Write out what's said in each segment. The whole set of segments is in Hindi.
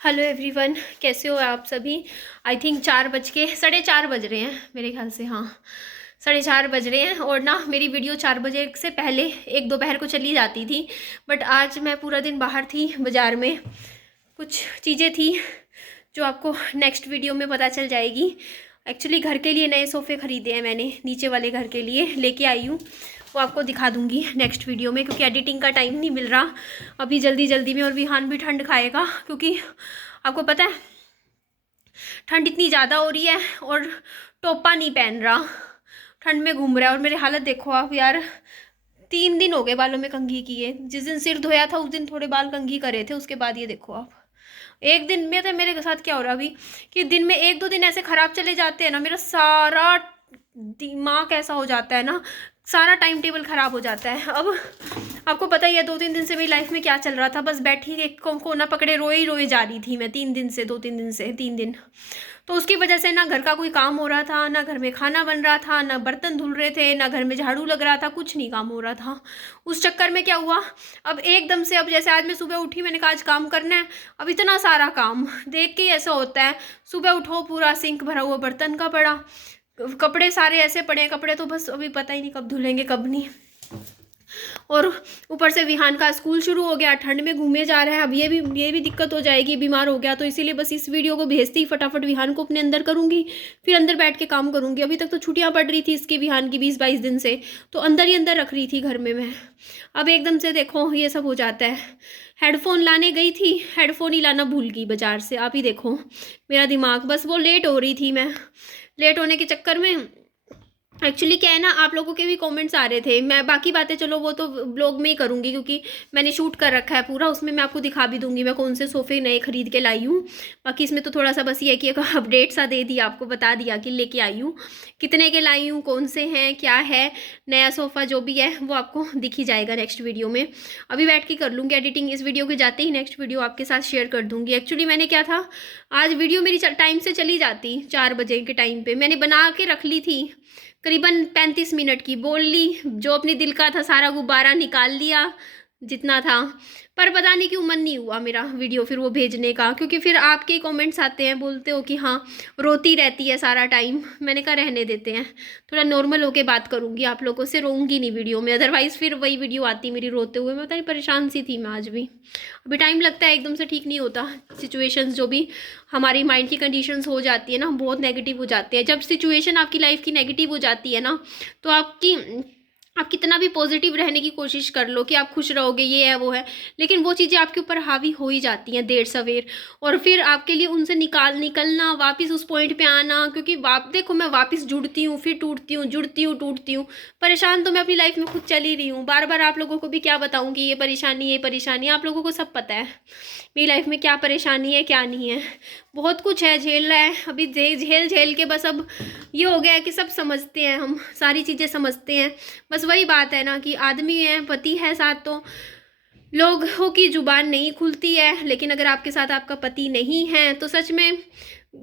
हेलो एवरीवन, कैसे हो आप सभी। आई थिंक 4 बज के 4:30 बज रहे हैं मेरे ख्याल से। हाँ, 4:30 बज रहे हैं। और ना मेरी वीडियो 4 बजे से पहले एक दोपहर को चली जाती थी, बट आज मैं पूरा दिन बाहर थी बाज़ार में। कुछ चीज़ें थी जो आपको नेक्स्ट वीडियो में पता चल जाएगी। एक्चुअली घर के लिए नए सोफ़े ख़रीदे हैं मैंने, नीचे वाले घर के लिए लेके आई हूँ। वो आपको दिखा दूँगी नेक्स्ट वीडियो में, क्योंकि एडिटिंग का टाइम नहीं मिल रहा अभी जल्दी जल्दी में। और विहान भी ठंड खाएगा, क्योंकि आपको पता है ठंड इतनी ज़्यादा हो रही है और टोपा नहीं पहन रहा, ठंड में घूम रहा है। और मेरी हालत देखो आप यार, 3 दिन हो गए बालों में कंघी किए। जिस दिन सिर धोया था उस दिन थोड़े बाल कंघी करे थे, उसके बाद ये देखो आप। एक दिन में तो मेरे साथ क्या हो रहा अभी कि दिन में 1-2 दिन ऐसे खराब चले जाते हैं ना, मेरा सारा दिमाग ऐसा हो जाता है ना, सारा टाइम टेबल खराब हो जाता है। अब आपको पता ही है 2-3 दिन से मेरी लाइफ में क्या चल रहा था। बस बैठी एक कोना पकड़े रोए रोए जा रही थी मैं 3 दिन से, 2-3 दिन से 3 दिन। तो उसकी वजह से ना घर का कोई काम हो रहा था, ना घर में खाना बन रहा था, ना बर्तन धुल रहे थे, ना घर में झाड़ू लग रहा था, कुछ नहीं काम हो रहा था। उस चक्कर में क्या हुआ, अब एकदम से, अब जैसे आज मैं सुबह उठी, मैंने कहा आज काम करना है। अब इतना सारा काम देख के ऐसा होता है, सुबह उठो पूरा सिंक भरा हुआ बर्तन का पड़ा, कपड़े सारे ऐसे पड़े हैं, कपड़े तो बस अभी पता ही नहीं कब धुलेंगे कब नहीं। और ऊपर से विहान का स्कूल शुरू हो गया, ठंड में घूमे जा रहा है। अब ये भी दिक्कत हो जाएगी, बीमार हो गया तो इसीलिए बस इस वीडियो को भेजते ही फटाफट विहान को अपने अंदर करूँगी, फिर अंदर बैठ के काम करूँगी। अभी तक तो छुट्टियाँ पड़ रही थी इसकी, विहान की 20-22 दिन से, तो अंदर ही अंदर रख रही थी घर में मैं। अब एकदम से देखो ये सब हो जाता है। हेडफोन लाने गई थी, हेडफोन ही लाना भूल गई बाजार से। आप ही देखो मेरा दिमाग, बस वो लेट हो रही थी मैं, लेट होने के चक्कर में एक्चुअली क्या है ना, आप लोगों के भी कमेंट्स आ रहे थे। मैं बाकी बातें चलो वो तो ब्लॉग में ही करूँगी, क्योंकि मैंने शूट कर रखा है पूरा, उसमें मैं आपको दिखा भी दूँगी मैं कौन से सोफ़े नए खरीद के लाई हूँ। बाकी इसमें तो थोड़ा सा बस ये है कि एक अपडेट सा दे दिया, आपको बता दिया कि लेके आई हूँ, कितने के लाई हूँ, कौन से हैं, क्या है नया सोफ़ा जो भी है वो आपको दिख ही जाएगा नेक्स्ट वीडियो में। अभी बैठ के कर लूँगी एडिटिंग, इस वीडियो के जाते ही नेक्स्ट वीडियो आपके साथ शेयर कर दूँगी। एक्चुअली मैंने क्या था, आज वीडियो मेरी टाइम से चली जाती, 4 बजे के टाइम पर मैंने बना के रख ली थी, करीबन 35 मिनट की बोल ली, जो अपने दिल का था सारा गुब्बारा निकाल लिया जितना था। पर पता नहीं क्यों मन नहीं हुआ मेरा वीडियो फिर वो भेजने का, क्योंकि फिर आपके कमेंट्स आते हैं, बोलते हो कि हाँ रोती रहती है सारा टाइम। मैंने कहा रहने देते हैं, थोड़ा नॉर्मल होके बात करूँगी आप लोगों से, रोऊंगी नहीं वीडियो में, अदरवाइज़ फिर वही वीडियो आती मेरी रोते हुए। मैं पता नहीं परेशान सी थी मैं आज भी। अभी टाइम लगता है, एकदम से ठीक नहीं होता। सिचुएशंस जो भी हमारी माइंड की कंडीशंस हो जाती है ना, बहुत नेगेटिव हो जाती है। जब सिचुएशन आपकी लाइफ की नेगेटिव हो जाती है ना, तो आप कितना भी पॉजिटिव रहने की कोशिश कर लो कि आप खुश रहोगे, ये है वो है, लेकिन वो चीज़ें आपके ऊपर हावी हो ही जाती हैं देर सवेर। और फिर आपके लिए उनसे निकलना, वापस उस पॉइंट पे आना, क्योंकि देखो मैं वापस जुड़ती हूँ, फिर टूटती हूँ, जुड़ती हूँ, टूटती हूँ। परेशान तो मैं अपनी लाइफ में खुद चल ही रही हूँ। बार बार आप लोगों को भी क्या बताऊँ कि ये परेशानी, आप लोगों को सब पता है मेरी लाइफ में क्या परेशानी है क्या नहीं है। बहुत कुछ है, झेल रहा है अभी, झेल झेल के बस अब ये हो गया है कि सब समझते हैं, हम सारी चीज़ें समझते हैं। बस वही बात है ना कि आदमी है, पति है साथ, तो लोगों की जुबान नहीं खुलती है। लेकिन अगर आपके साथ आपका पति नहीं है तो सच में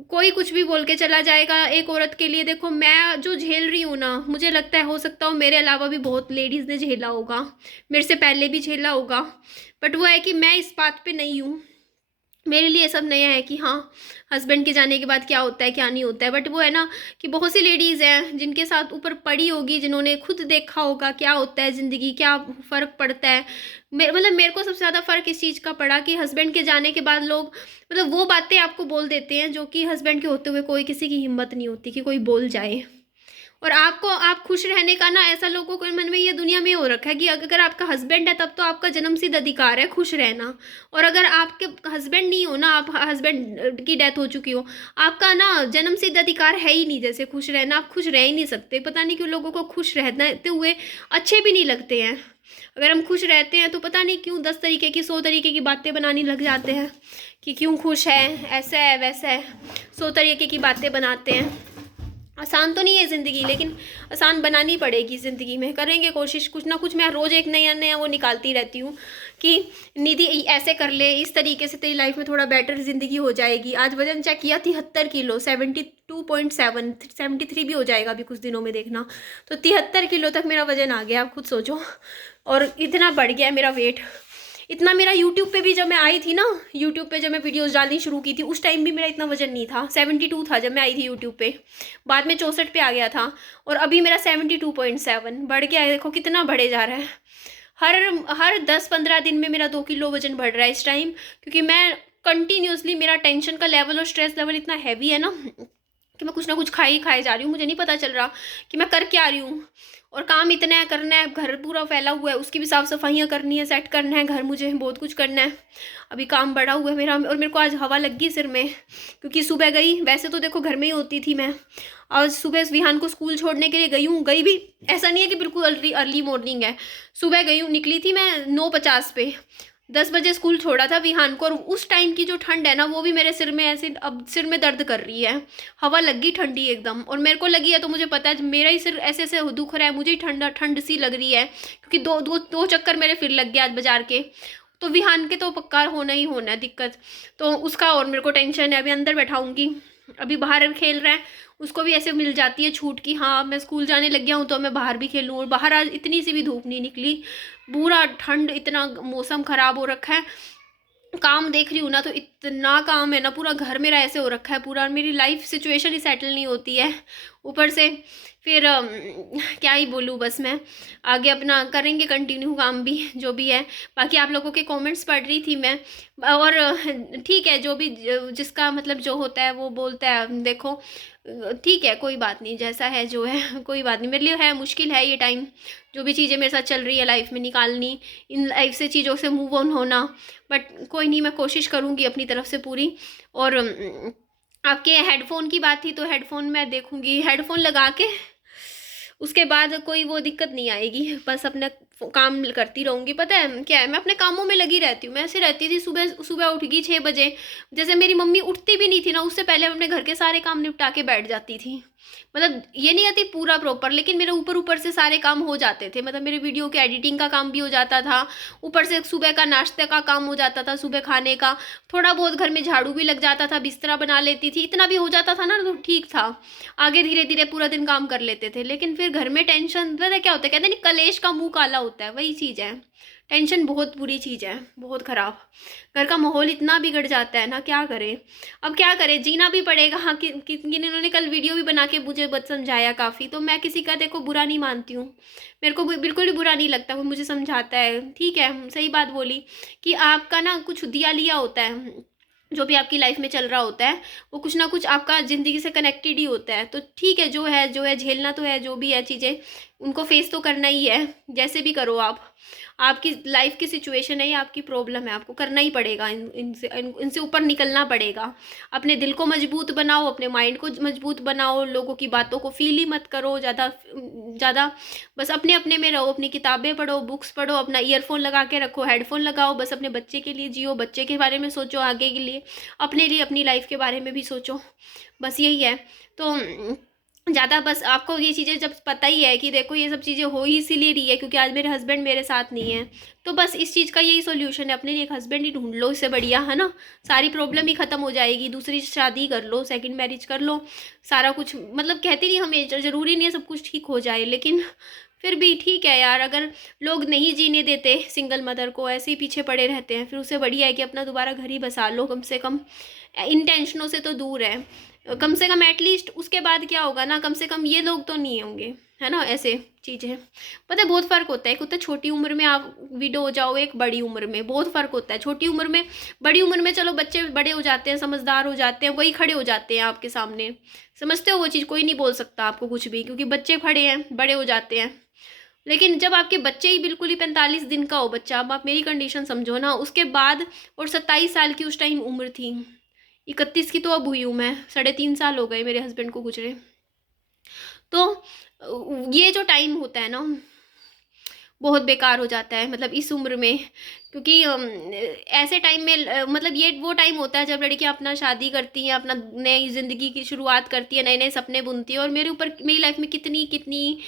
कोई कुछ भी बोल के चला जाएगा। एक औरत के लिए देखो, मैं जो झेल रही हूँ ना, मुझे लगता है हो सकता हो मेरे अलावा भी बहुत लेडीज़ ने झेला होगा, मेरे से पहले भी झेला होगा। बट वो है कि मैं इस बात पे नहीं हूँ, मेरे लिए सब नया है कि हाँ हस्बैंड के जाने के बाद क्या होता है क्या नहीं होता है। बट वो है ना कि बहुत सी लेडीज़ हैं जिनके साथ ऊपर पड़ी होगी, जिन्होंने खुद देखा होगा क्या होता है ज़िंदगी, क्या फ़र्क पड़ता है। मतलब मेरे को सबसे ज़्यादा फ़र्क इस चीज़ का पड़ा कि हस्बैंड के जाने के बाद लोग मतलब वो बातें आपको बोल देते हैं जो कि हस्बैंड के होते हुए कोई किसी की हिम्मत नहीं होती कि कोई बोल जाए। और आप खुश रहने का ना, ऐसा लोगों के मन में ये दुनिया में हो रखा है कि अगर आपका हस्बैंड है तब तो आपका जन्मसिद्ध अधिकार है खुश रहना। और अगर आपके हस्बैंड नहीं हो ना, आप हस्बैंड की डेथ हो चुकी हो, आपका ना जन्मसिद्ध अधिकार है ही नहीं जैसे खुश रहना। आप खुश रह ही नहीं सकते। पता नहीं क्यों लोगों को खुश रहते हुए अच्छे भी नहीं लगते हैं। अगर हम खुश रहते हैं तो पता नहीं क्यों 10 तरीके की 100 तरीके की बातें बनाने लग जाते हैं कि क्यों खुश है, ऐसा है वैसा है, 100 तरीके की बातें बनाते हैं। आसान तो नहीं है ज़िंदगी, लेकिन आसान बनानी पड़ेगी ज़िंदगी में, करेंगे कोशिश कुछ ना कुछ। मैं रोज़ एक नया नया वो निकालती रहती हूँ कि निधि ऐसे कर ले, इस तरीके से तेरी लाइफ में थोड़ा बेटर ज़िंदगी हो जाएगी। आज वजन चेक किया 73 किलो, 72.7, 73 भी हो जाएगा अभी कुछ दिनों में देखना। तो 73 किलो तक मेरा वजन आ गया, आप खुद सोचो। और इतना बढ़ गया है मेरा वेट, इतना मेरा यूट्यूब पे भी जब मैं आई थी ना, यूट्यूब पे जब मैं वीडियोस डालनी शुरू की थी उस टाइम भी मेरा इतना वजन नहीं था। 72 था जब मैं आई थी यूट्यूब पे, बाद में 64 पे आ गया था, और अभी मेरा 72.7 बढ़ गया है। देखो कितना बढ़े जा रहा है। हर हर 10-15 दिन में मेरा 2 किलो वजन बढ़ रहा है इस टाइम, क्योंकि मैं कंटिन्यूसली, मेरा टेंशन का लेवल और स्ट्रेस लेवल इतना हैवी है ना कि मैं कुछ ना कुछ खाए जा रही हूँ। मुझे नहीं पता चल रहा कि मैं कर क्या रही हूँ। और काम इतना है, करना है, घर पूरा फैला हुआ है, उसकी भी साफ़ सफाइयाँ करनी है, सेट करना है घर, मुझे बहुत कुछ करना है। अभी काम बढ़ा हुआ है मेरा, और मेरे को आज हवा लग गई सिर में, क्योंकि सुबह गई, वैसे तो देखो घर में ही होती थी मैं, आज सुबह विहान को स्कूल छोड़ने के लिए गई हूँ। गई भी ऐसा नहीं है कि बिल्कुल अर्ली मॉर्निंग है, सुबह गई हूँ, निकली थी मैं 9:50 पे, 10 बजे स्कूल छोड़ा था विहान को। और उस टाइम की जो ठंड है ना, वो भी मेरे सिर में ऐसे, अब सिर में दर्द कर रही है, हवा लग गई ठंडी एकदम। और मेरे को लगी है तो मुझे पता है मेरा ही सिर ऐसे ऐसे दुख रहा है, मुझे ही ठंड सी लग रही है, क्योंकि दो चक्कर मेरे फिर लग गया आज बाजार के। तो विहान के तो पक्का होना ही होना है दिक्कत, तो उसका और मेरे को टेंशन है। अभी अंदर बैठाऊंगी, अभी बाहर खेल रहा है, उसको भी ऐसे मिल जाती है छूट की, हाँ मैं स्कूल जाने लग गया हूँ तो मैं बाहर भी खेलूँ। और बाहर आज इतनी सी भी धूप नहीं निकली, पूरा ठंड, इतना मौसम ख़राब हो रखा है। काम देख रही हूँ ना तो इतना काम है ना, पूरा घर मेरा ऐसे हो रखा है, पूरा मेरी लाइफ सिचुएशन ही सेटल नहीं होती है ऊपर से। फिर क्या ही बोलूँ, बस मैं आगे अपना करेंगे कंटिन्यू काम भी जो भी है। बाकी आप लोगों के कमेंट्स पढ़ रही थी मैं, और ठीक है, जो भी जिसका मतलब जो होता है वो बोलता है, देखो ठीक है, कोई बात नहीं, जैसा है जो है कोई बात नहीं। मेरे लिए है, मुश्किल है ये टाइम, जो भी चीज़ें मेरे साथ चल रही है लाइफ में निकालनी, इन लाइफ से चीज़ों से मूव ऑन होना, बट कोई नहीं, मैं कोशिश करूँगी अपनी तरफ से पूरी। और आपके हेडफोन की बात थी, तो हेडफोन मैं देखूँगी, हेडफोन लगा के उसके बाद कोई वो दिक्कत नहीं आएगी, बस अपना काम करती रहूँगी। पता है क्या है, मैं अपने कामों में लगी रहती हूँ। मैं ऐसे रहती थी, सुबह सुबह उठ गई 6 बजे, जैसे मेरी मम्मी उठती भी नहीं थी ना, उससे पहले मैं अपने घर के सारे काम निपटा के बैठ जाती थी। मतलब ये नहीं आती पूरा प्रॉपर, लेकिन मेरे ऊपर ऊपर से सारे काम हो जाते थे। मतलब मेरे वीडियो के एडिटिंग का काम भी हो जाता था, ऊपर से सुबह का नाश्ते का काम हो जाता था, सुबह खाने का, थोड़ा बहुत घर में झाड़ू भी लग जाता था, बिस्तरा बना लेती थी, इतना भी हो जाता था ना तो ठीक था। आगे धीरे धीरे पूरा दिन काम कर लेते थे। लेकिन फिर घर में टेंशन, पता क्या होता है, कहते हैं नहीं कलेश का मुंह काला होता है, वही चीज़ है। टेंशन बहुत बुरी चीज़ है, बहुत ख़राब। घर का माहौल इतना बिगड़ जाता है ना, क्या करें। अब क्या करें, जीना भी पड़ेगा। हाँ, इन्होंने कल वीडियो भी बना के मुझे समझाया काफ़ी, तो मैं किसी का देखो बुरा नहीं मानती हूँ, मेरे को बिल्कुल भी बुरा नहीं लगता, वो मुझे समझाता है, ठीक है, सही बात बोली कि आपका ना कुछ दिया लिया होता है, जो भी आपकी लाइफ में चल रहा होता है वो कुछ ना कुछ आपका ज़िंदगी से कनेक्टेड ही होता है। तो ठीक है, जो है झेलना तो है, जो भी है चीज़ें उनको फेस तो करना ही है, जैसे भी करो आप। आपकी लाइफ की सिचुएशन है, ये आपकी प्रॉब्लम है, आपको करना ही पड़ेगा, इनसे ऊपर निकलना पड़ेगा। अपने दिल को मजबूत बनाओ, अपने माइंड को मजबूत बनाओ, लोगों की बातों को फील ही मत करो ज़्यादा ज़्यादा, बस अपने अपने में रहो, अपनी किताबें पढ़ो, बुक्स पढ़ो, अपना ईयरफोन लगा के रखो, हेडफोन लगाओ, बस अपने बच्चे के लिए जियो, बच्चे के बारे में सोचो, आगे के लिए, अपने लिए, अपनी लाइफ के बारे में भी सोचो, बस यही है। तो ज़्यादा बस आपको ये चीज़ें जब पता ही है कि देखो ये सब चीज़ें हो ही इसीलिए रही है क्योंकि आज मेरे हस्बैंड मेरे साथ नहीं है, तो बस इस चीज़ का यही सॉल्यूशन है, अपने लिए एक हस्बैंड ही ढूंढ लो, इससे बढ़िया है ना, सारी प्रॉब्लम ही ख़त्म हो जाएगी। दूसरी शादी कर लो, सेकंड मैरिज कर लो, सारा कुछ, मतलब कहती नहीं हमें ज़रूरी नहीं है सब कुछ ठीक हो जाए, लेकिन फिर भी ठीक है यार, अगर लोग नहीं जीने देते सिंगल मदर को, ऐसे ही पीछे पड़े रहते हैं, फिर उससे बढ़िया है कि अपना दोबारा घर ही बसा लो, कम से कम इन टेंशनों से तो दूर है, कम से कम एटलीस्ट। उसके बाद क्या होगा ना, कम से कम ये लोग तो नहीं होंगे, है ना, ऐसे चीज़ें। पता है बहुत फ़र्क होता है, एक होता है छोटी उम्र में आप विडो हो जाओ, एक बड़ी उम्र में, बहुत फ़र्क होता है। छोटी उम्र में, बड़ी उम्र में चलो बच्चे बड़े हो जाते हैं, समझदार हो जाते हैं, वही खड़े हो जाते हैं आपके सामने, समझते हो वो चीज़, कोई नहीं बोल सकता आपको कुछ भी, क्योंकि बच्चे खड़े हैं, बड़े हो जाते हैं। लेकिन जब आपके बच्चे ही बिल्कुल ही 45 दिन का हो बच्चा, अब आप मेरी कंडीशन समझो ना, उसके बाद, और 27 साल की उस टाइम उम्र थी, 31 की तो अब हुई हूँ मैं, 3.5 साल हो गए मेरे हस्बैंड को गुजरे। तो ये जो टाइम होता है ना बहुत बेकार हो जाता है, मतलब इस उम्र में, क्योंकि ऐसे टाइम में मतलब ये वो टाइम होता है जब लड़कियां अपना शादी करती हैं, अपना नई ज़िंदगी की शुरुआत करती है, नए नए सपने बुनती है। और मेरे ऊपर, मेरी लाइफ में कितनी कितनी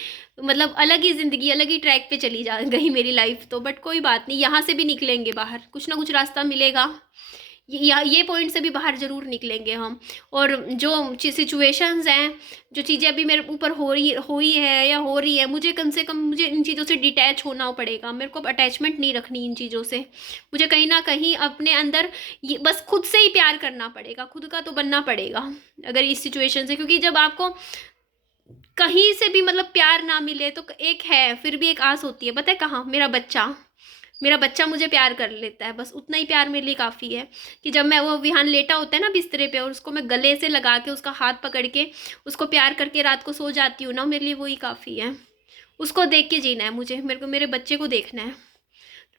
मतलब अलग ही ज़िंदगी, अलग ही ट्रैक पे चली जा गई मेरी लाइफ तो, बट कोई बात नहीं, यहाँ से भी निकलेंगे बाहर, कुछ ना कुछ रास्ता मिलेगा, ये पॉइंट से भी बाहर ज़रूर निकलेंगे हम। और जो सिचुएशंस हैं, जो चीज़ें अभी मेरे ऊपर हुई है या हो रही है, मुझे कम से कम मुझे इन चीज़ों से डिटैच होना पड़ेगा। मेरे को अटैचमेंट नहीं रखनी इन चीज़ों से। मुझे कहीं ना कहीं अपने अंदर ये बस खुद से ही प्यार करना पड़ेगा, खुद का तो बनना पड़ेगा अगर इस सिचुएशन से। क्योंकि जब आपको कहीं से भी मतलब प्यार ना मिले तो एक है, फिर भी एक आस होती है, पता है कहाँ? मेरा बच्चा मुझे प्यार कर लेता है, बस उतना ही प्यार मेरे लिए काफ़ी है। कि जब मैं वो विहान लेटा होता है ना बिस्तरे पे, और उसको मैं गले से लगा के उसका हाथ पकड़ के उसको प्यार करके रात को सो जाती हूँ ना, मेरे लिए वही काफ़ी है। उसको देख के जीना है मुझे, मेरे को मेरे बच्चे को देखना है।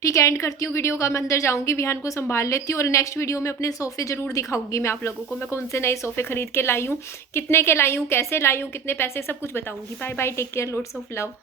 ठीक है, एंड करती हूँ वीडियो का। मैं अंदर जाऊँगी, विहान को संभाल लेती हूँ, और नेक्स्ट वीडियो में अपने सोफ़े ज़रूर दिखाऊंगी मैं आप लोगों को। मैं कौन से नए सोफ़े खरीद के लाई हूँ, कितने के लाई हूँ, कैसे लाई हूँ, कितने पैसे, सब कुछ बताऊँगी। Bye bye, take care, loads of love.